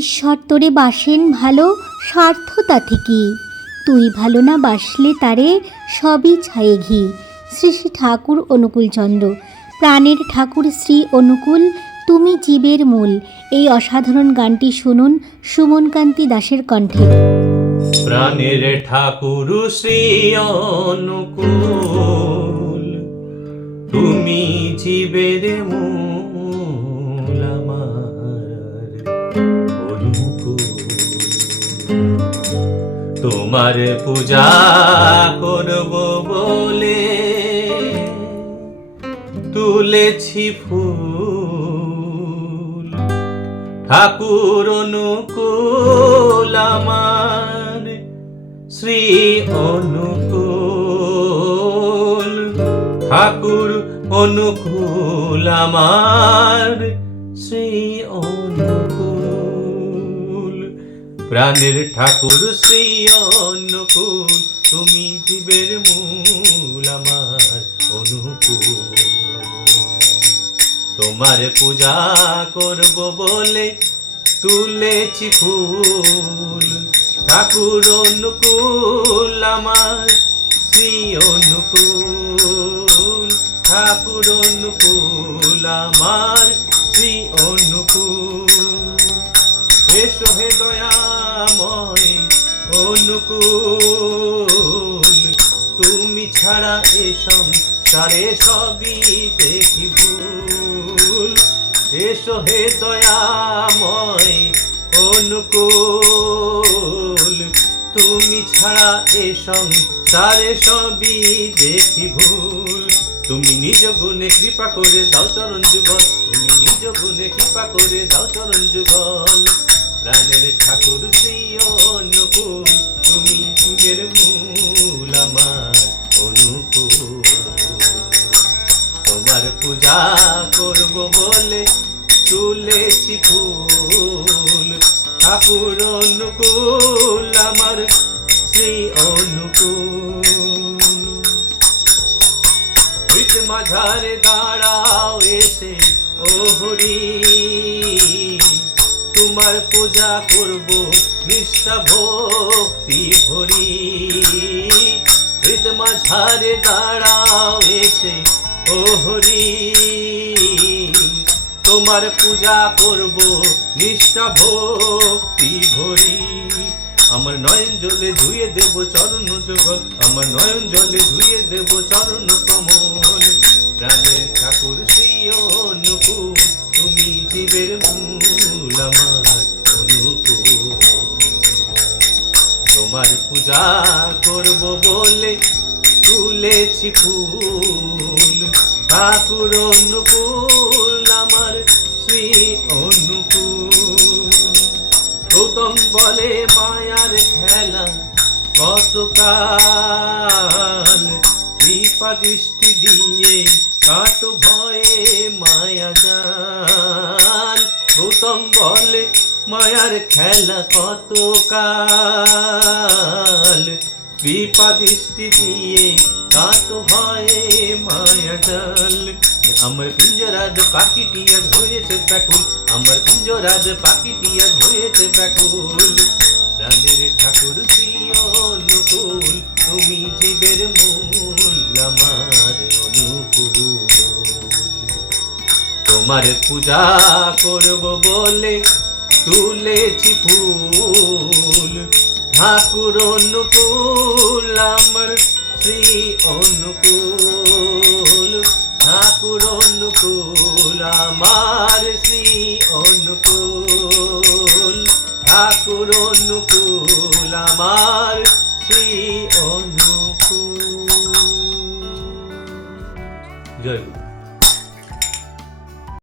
ঈশ্বর তোরে বাসেন ভালো স্বার্থতা থেকে, তুই ভালো না বাসলে তারে সবই ছায়ে ঘি। শ্রী শ্রী ঠাকুর অনুকূলচন্দ্র। প্রাণের ঠাকুর শ্রী অনুকূল, তুমি জীবের মূল। এই অসাধারণ গানটি শুনুন সুমনকান্তি দাসের কণ্ঠে। প্রাণের ঠাকুর শ্রী অনুকূল, তুমি জীবের মূল আমার অনুকূল। তোমার পূজা করব বলে তুলেছি ফুল, ঠাকুর অনুকূল আমার শ্রী অনুকূল। ঠাকুর অনুকূল আমার শ্রী অনুকূল। প্রাণের ঠাকুর শ্রী অনুকূল, তুমি জীবের মূল আমার অনুকূল। তোমার পূজা করব বলে তুলেছি ফুল, ঠাকুর অনুকূল আমার শ্রী অনুকূল। ঠাকুর অনুকূল আমার শ্রী অনুকূল। এসো হে দয়াময় অনুকূল, তুমি ছাড়া এ সংসারে সবই দেখি ভুল। এসো হে দয়াময় অনুকূল, তুমি ছাড়া এ সংসারে সবই দেখি ভুল। তুমি নিজ গুণে কৃপা করে দাও চরণ যুগল, তুমি নিজ গুণে কৃপা করে দাও চরণ যুগল। প্রাণের ঠাকুর শ্রী অনুকূল, তুমি জীবের মূল আমার অনুকূল। তোমার পূজা করব বলে তুলেছি ফুল, ঠাকুর অনুকূল আমার শ্রী অনুকূল। ভিত মাঝারে দাঁড়াও এসে ও হরি, তোমার পূজা করব নিষ্ঠা ভক্তি ভরি। ভিত মাঝারে দাঁড়াও এসে ও হরি, তোমার পূজা করব নিষ্ঠা ভক্তি ভরি। আমার নয়ন জলে ধুয়ে দেব চরণ যুগল, আমার নয়ন জলে ধুয়ে দেব চরণ কমল। প্রাণের ঠাকুর শ্রী অনুকূল, তুমি জীবের মূল আমার অনুকূল। তোমার পূজা করব বলে তুলেছি ফুল, ঠাকুর অনুকূল আমার শ্রী অনুকূল। গৌতম বলে মায়ার খেলা কতকাল, কৃপা দৃষ্টি দিয়ে কাটো ভয়ে মায়া জাল। গৌতম বলে মায়ার খেলা কতকাল, কৃপা দৃষ্টি দিয়ে কাটো ভয়ে মায়া জাল। আমার পিঞ্জরাজ পাখিটি আজ হয়েছে ব্যাকুল, আমার পিঞ্জরাজ পাখিটি আজ হয়েছে ব্যাকুল। প্রাণের ঠাকুর শ্রী অনুকূল, তুমি জীবের মূল আমার অনুকূল। তোমার পূজা করব বলে তুলেছি ফুল, ঠাকুর অনুকূল আমার শ্রী অনুকূল। ঠাকুর অনুকূল আমার শ্রী অনুকূল। ঠাকুর অনুকূল আমার শ্রী অনুকূল। জয় গুরু।